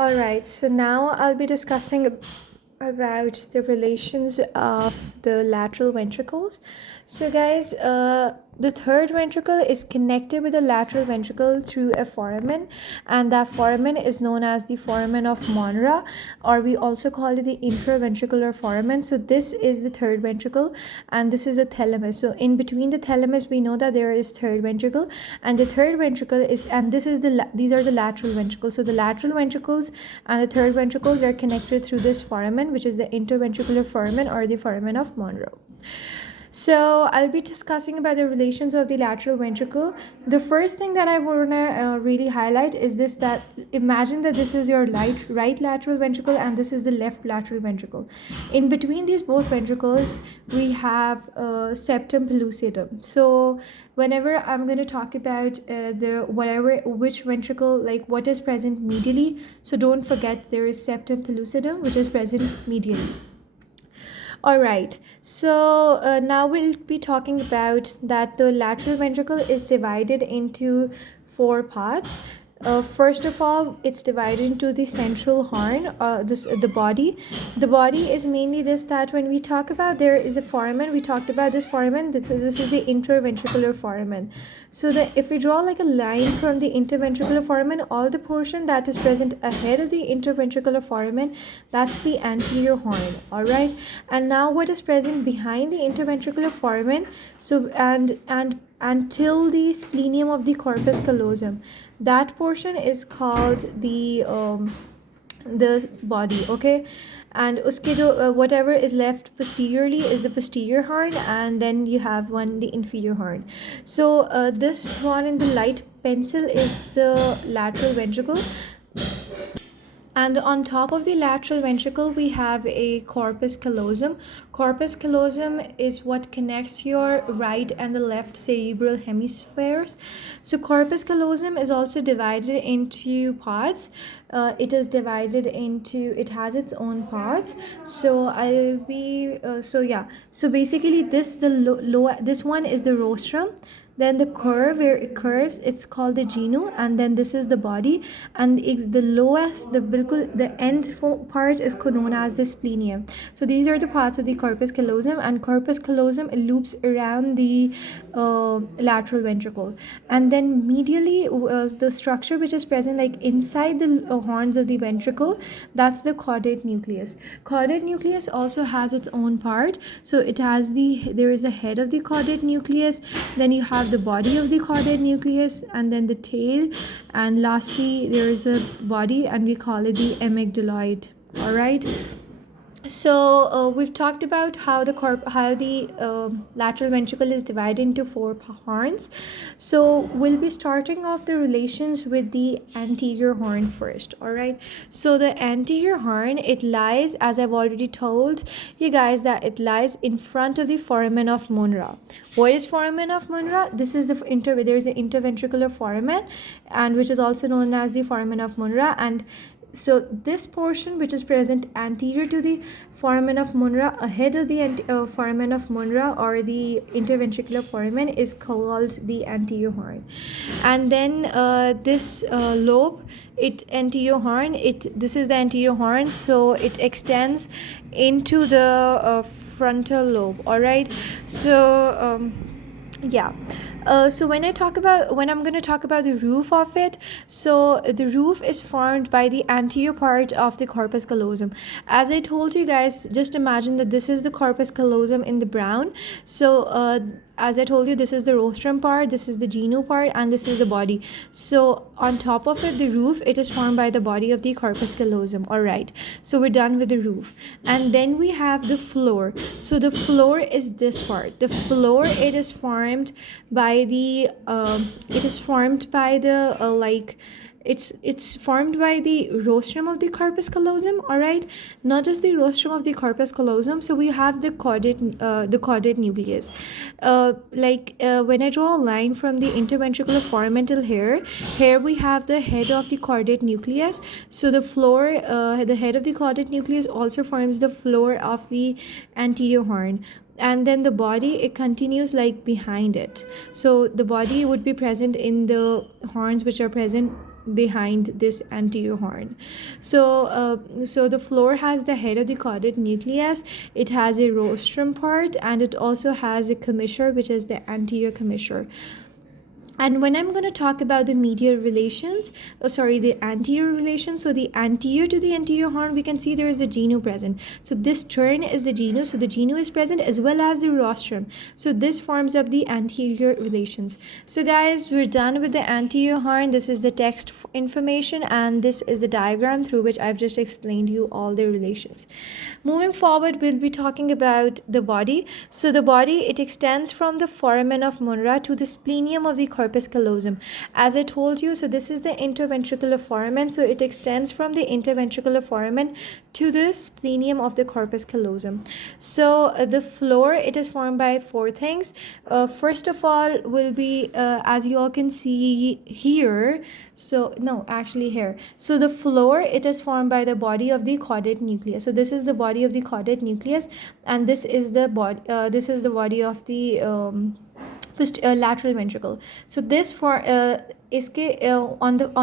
All right, so now I'll be discussing about the relations of the lateral ventricles. So, guys, the third ventricle is connected with the lateral ventricle through a foramen, and that foramen is known as the foramen of Monro, or we also call it the intraventricular foramen. So, this is the third ventricle, and this is the thalamus. So, in between the thalamus, we know that there is third ventricle, and the third ventricle is, and this is these are the lateral ventricles. So, the lateral ventricles and the third ventricles are connected through this foramen, which is the interventricular foramen or the foramen of Monro. So I'll be discussing about the relations of the lateral ventricle. The first thing that I want to really highlight is this, that imagine that this is your right lateral ventricle and this is the left lateral ventricle. In between these both ventricles, we have septum pellucidum. So whenever I'm going to talk about which ventricle, like what is present medially, so don't forget there is septum pellucidum, which is present medially. All right, so now we'll be talking about that the lateral ventricle is divided into four parts. First of all, it's divided into the central horn, the body. The body is mainly this, that when we talk about there is a foramen, we talked about this foramen, this is the interventricular foramen. So if we draw like a line from the interventricular foramen, all the portion that is present ahead of the interventricular foramen, that's the anterior horn. All right, and now what is present behind the interventricular foramen, so and until the splenium of the corpus callosum, that portion is called the body. Okay, and uske jo whatever is left posteriorly is the posterior horn, and then you have the inferior horn. So this one in the light pencil is the lateral ventricle, and on top of the lateral ventricle we have a corpus callosum. Corpus callosum is what connects your right and the left cerebral hemispheres. So corpus callosum is also divided into parts. It has its own parts. So I'll be so basically this one is the rostrum, then the curve where it curves, it's called the genu, and then this is the body, and the end part is known as the splenium. So these are the parts of the corpus callosum, and corpus callosum loops around the lateral ventricle. And then medially, the structure which is present like inside the horns of the ventricle, that's the caudate nucleus. Caudate nucleus also has its own part. So there is a head of the caudate nucleus, then you have the body of the caudate nucleus, and then the tail, and lastly there is a body, and we call it the amygdaloid. All right, so we've talked about how the lateral ventricle is divided into four horns. So we'll be starting off the relations with the anterior horn first. All right, so the anterior horn, it lies, as I've already told you guys, that it lies in front of the foramen of Monro. What is foramen of Monro? This is there is an interventricular foramen, and which is also known as the foramen of Monro. And so this portion which is present anterior to the foramen of Monro, ahead of the foramen of Monro or the interventricular foramen, is called the anterior horn. And then this lobe, this is the anterior horn, so it extends into the frontal lobe. All right, so so when I'm going to talk about the roof of it, so the roof is formed by the anterior part of the corpus callosum. As I told you guys, just imagine that this is the corpus callosum in the brown. So as I told you, this is the rostrum part, this is the genu part, and this is the body. So on top of it, the roof, it is formed by the body of the corpus callosum. All right, so we're done with the roof. And then we have the floor. So the floor is this part. The floor, it is formed by the it's formed by the rostrum of the corpus callosum. All right, not just the rostrum of the corpus callosum. So we have the caudate nucleus. When I draw a line from the interventricular foramen till here we have the head of the caudate nucleus. So the head of the caudate nucleus also forms the floor of the anterior horn. And then the body, it continues like behind it. So the body would be present in the horns which are present behind this anterior horn. So the floor has the head of the caudate nucleus, it has a rostrum part, and it also has a commissure, which is the anterior commissure. And when I'm going to talk about the medial relations, the anterior relations, so the anterior to the anterior horn, we can see there is a genu present. So this turn is the genu, so the genu is present as well as the rostrum. So this forms up the anterior relations. So guys, we're done with the anterior horn. This is the text information, and this is the diagram through which I've just explained you all the relations. Moving forward, we'll be talking about the body. So the body, it extends from the foramen of Munra to the splenium of the corpus callosum. As I told you, so this is the interventricular foramen, so it extends from the interventricular foramen to the splenium of the corpus callosum. So the floor, it is formed by four things. First of all will be as you all can see here, so no, actually here. So the floor, it is formed by the body of the caudate nucleus. So this is the body of the caudate nucleus, and this is the body of the lateral ventricle. So this on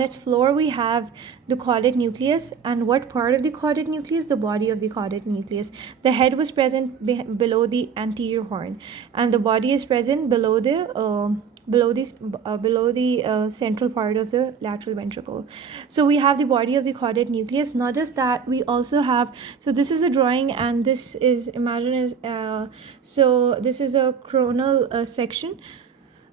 its floor we have the caudate nucleus, and what part of the caudate nucleus? The body of the caudate nucleus. The head was present below the anterior horn, and the body is present below the central part of the lateral ventricle. So we have the body of the caudate nucleus. Not just that, we also have, so this is a drawing, and this is, imagine is so this is a coronal section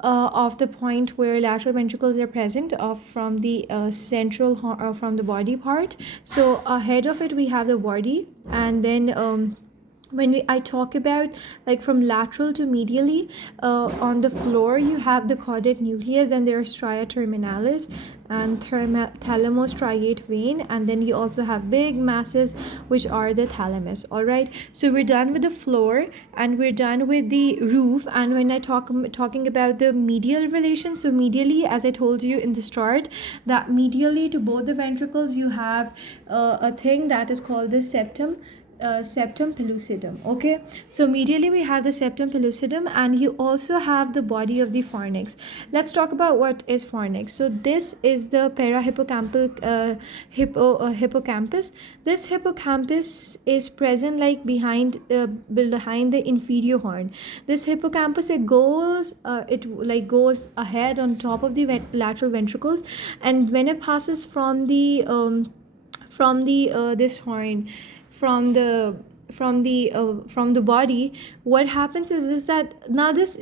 of the point where lateral ventricles are present from the central from the body part. So ahead of it we have the body, and then when I talk about like from lateral to medially, on the floor you have the caudate nucleus, and there are stria terminalis and thalamostriate vein, and then you also have big masses which are the thalamus. All right, so we're done with the floor and we're done with the roof. And when I talking about the medial relation, so medially, as I told you in the start, that medially to both the ventricles you have a thing that is called the septum pellucidum. Okay, so medially we have the septum pellucidum, and you also have the body of the fornix. Let's talk about what is fornix. So this is the parahippocampal hippocampus. This hippocampus is present like behind the inferior horn. This hippocampus, it goes ahead on top of the lateral ventricles, and when it passes from the this horn, from the body, what happens is that now this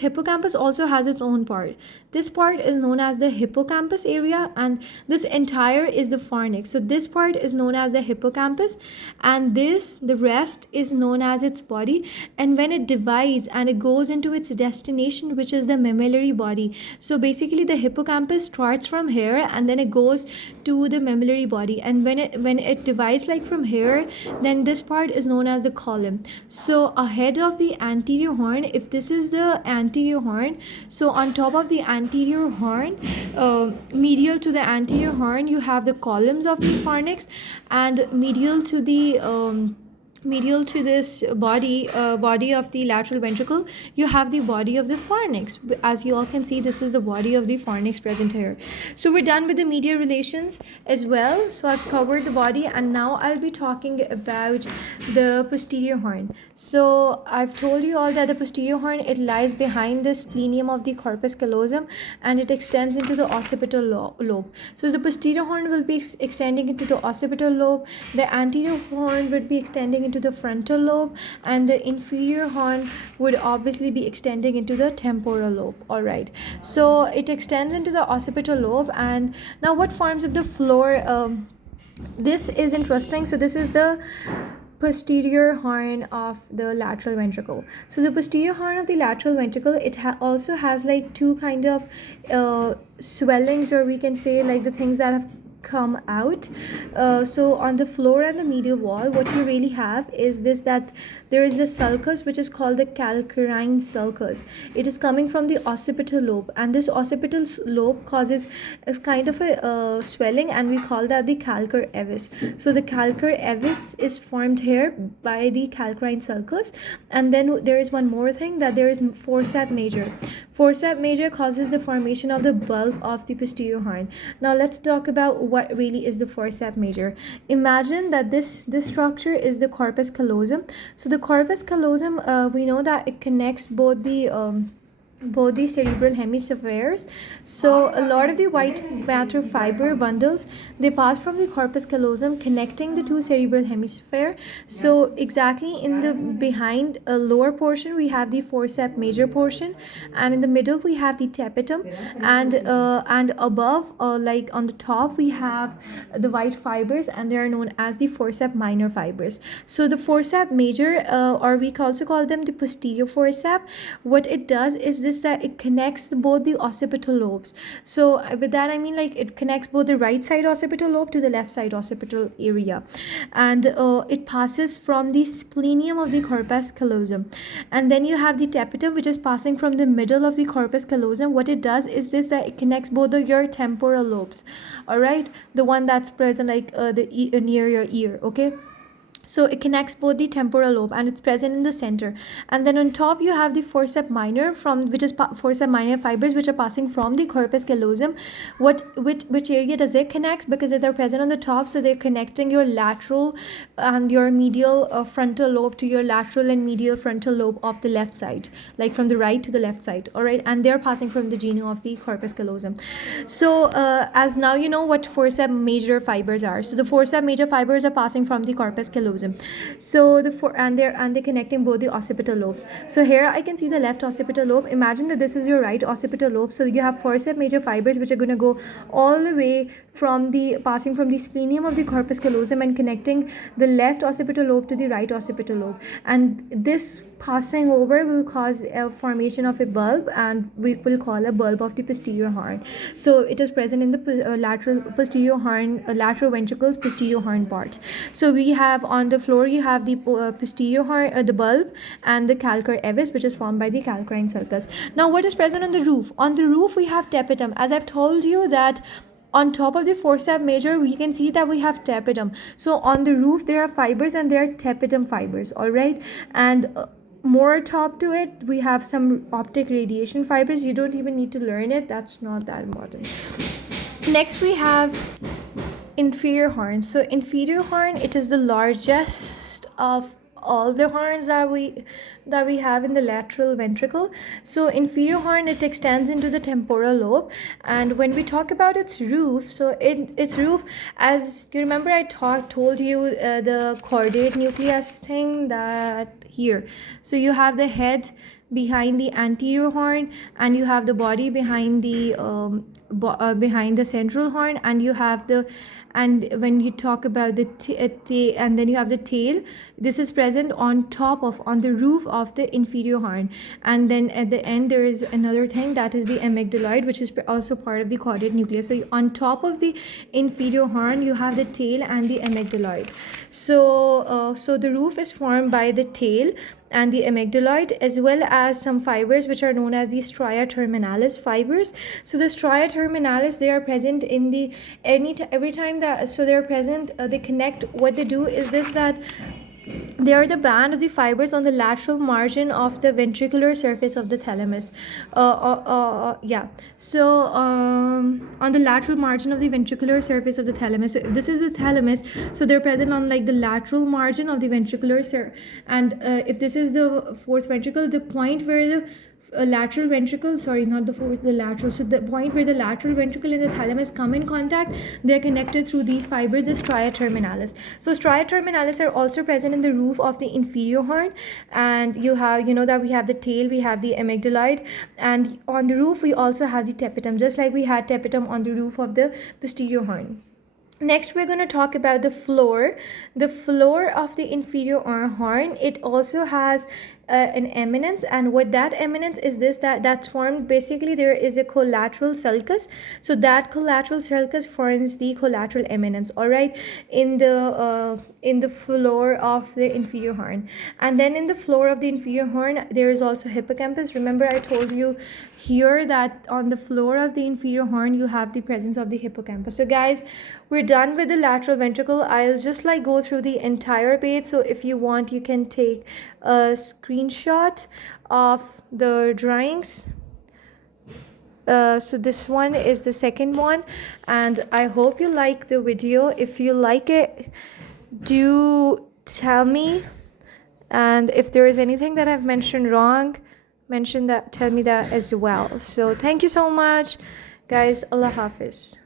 hippocampus also has its own part. This part is known as the hippocampus area, and this entire is the fornix. So this part is known as the hippocampus, and the rest is known as its body. And when it divides and it goes into its destination, which is the mammillary body, so basically the hippocampus starts from here and then it goes to the mammillary body, and when it divides like from here, then this part is known as the column. So ahead of the anterior horn, if this is the anterior horn, so on top of the anterior horn, medial to the anterior horn, you have the columns of the fornix, and medial to this body of the lateral ventricle, you have the body of the fornix. As you all can see, this is the body of the fornix present here. So we're done with the medial relations as well. So I've covered the body, and now I'll be talking about the posterior horn. So I've told you all that the posterior horn, it lies behind the splenium of the corpus callosum, and it extends into the occipital lobe. So the posterior horn will be extending into the occipital lobe, the anterior horn would be extending into the frontal lobe, and the inferior horn would obviously be extending into the temporal lobe. All right, so it extends into the occipital lobe. And now what forms of the floor? This is interesting. So this is the posterior horn of the lateral ventricle. So the posterior horn of the lateral ventricle, it also has like two kind of swellings, or we can say like the things that have come out. So on the floor and the medial wall, what you really have is this, that there is a sulcus which is called the calcarine sulcus. It is coming from the occipital lobe, and this occipital lobe causes a kind of a swelling, and we call that the calcar evis. So the calcar evis is formed here by the calcarine sulcus. And then there is one more thing, that there is fossa major. Forceps major causes the formation of the bulb of the posterior horn. Now let's talk about what really is the forceps major. Imagine that this structure is the corpus callosum. So the corpus callosum, we know that it connects both the cerebral hemispheres. So a lot of the white matter fiber bundles, they pass from the corpus callosum connecting the two cerebral hemisphere. So exactly in the behind a lower portion we have the forceps major portion, and in the middle we have the tapetum, and above, like on the top, we have the white fibers, and they are known as the forceps minor fibers. So the forceps major, or we also call them the posterior forceps, what it does is this, that it connects both the occipital lobes. So with that I mean, like, it connects both the right side occipital lobe to the left side occipital area, and it passes from the splenium of the corpus callosum, and then you have the tapetum, which is passing from the middle of the corpus callosum. What it does is this, that it connects both of your temporal lobes, all right, the one that's present, like, near your ear, okay. So it connects both the temporal lobe, and it's present in the center. And then on top you have the forceps minor, from which is forceps minor fibers, which are passing from the corpus callosum. Which area does it connect? Because they're present on the top, so they're connecting your lateral and your medial frontal lobe to your lateral and medial frontal lobe of the left side, like from the right to the left side, all right, and they're passing from the genu of the corpus callosum. So as now you know what forceps major fibers are. So the forceps major fibers are passing from the corpus callosum. So they're connecting both the occipital lobes. So here I can see the left occipital lobe. Imagine that this is your right occipital lobe. So you have forceps major fibers, which are going to go all the way from the passing from the splenium of the corpus callosum and connecting the left occipital lobe to the right occipital lobe. And this passing over will cause a formation of a bulb, and we will call a bulb of the posterior horn. So it is present in the lateral posterior horn, lateral ventricles posterior horn part. So we have on the floor you have the posterior horn, the bulb, and the calcar evis, which is formed by the calcarine sulcus. Now what is present on the roof? On the roof we have tapetum. As I've told you that on top of the forceps major we can see that we have tapetum. So on the roof there are fibers, and there are tapetum fibers, all right, and more top to it we have some optic radiation fibers. You don't even need to learn it, that's not that important. Next we have inferior horn. So inferior horn, it is the largest of all the horns that we have in the lateral ventricle. So inferior horn, it extends into the temporal lobe, and when we talk about its roof, so its roof, as you remember I told you the chordate nucleus thing, that here, so you have the head behind the anterior horn, and you have the body behind the behind the central horn, and you have the, and when you talk about the and then you have the tail. This is present on the roof of the inferior horn, and then at the end there is another thing, that is the amygdaloid, which is also part of the chordate nucleus. So on top of the inferior horn you have the tail and the amygdaloid. So the roof is formed by the tail and the amygdaloid, as well as some fibers which are known as the stria terminalis fibers. So the stria terminalis, they are present in the every time that, so they're present, they connect. What they do is this, that they are the band of the fibers on the lateral margin of the ventricular surface of the thalamus. So on the lateral margin of the ventricular surface of the thalamus. So if this is the thalamus, so they're present on like the lateral margin of the ventricular and if this is the fourth ventricle, the point where the lateral ventricle, sorry, not the fourth, the lateral, so the point where the lateral ventricle and the thalamus come in contact, they're connected through these fibers, the stria terminalis. So stria terminalis are also present in the roof of the inferior horn, and you know that we have the tail, we have the amygdaloid, and on the roof we also have the tapetum, just like we had tapetum on the roof of the posterior horn. Next, we're going to talk about the floor. The floor of the inferior horn, it also has an eminence, and what that eminence is this, that's formed, basically there is a collateral sulcus. So that collateral sulcus forms the collateral eminence, all right, in the floor of the inferior horn. And then in the floor of the inferior horn there is also hippocampus. Remember I told you here that on the floor of the inferior horn you have the presence of the hippocampus. So guys, we're done with the lateral ventricle. I'll just like go through the entire page, so if you want you can take a screenshot of the drawings. So this one is the second one, and I hope you like the video. If you like it, do tell me, and if there is anything that I've mentioned wrong, tell me that as well. So thank you so much, guys. Allah Hafiz.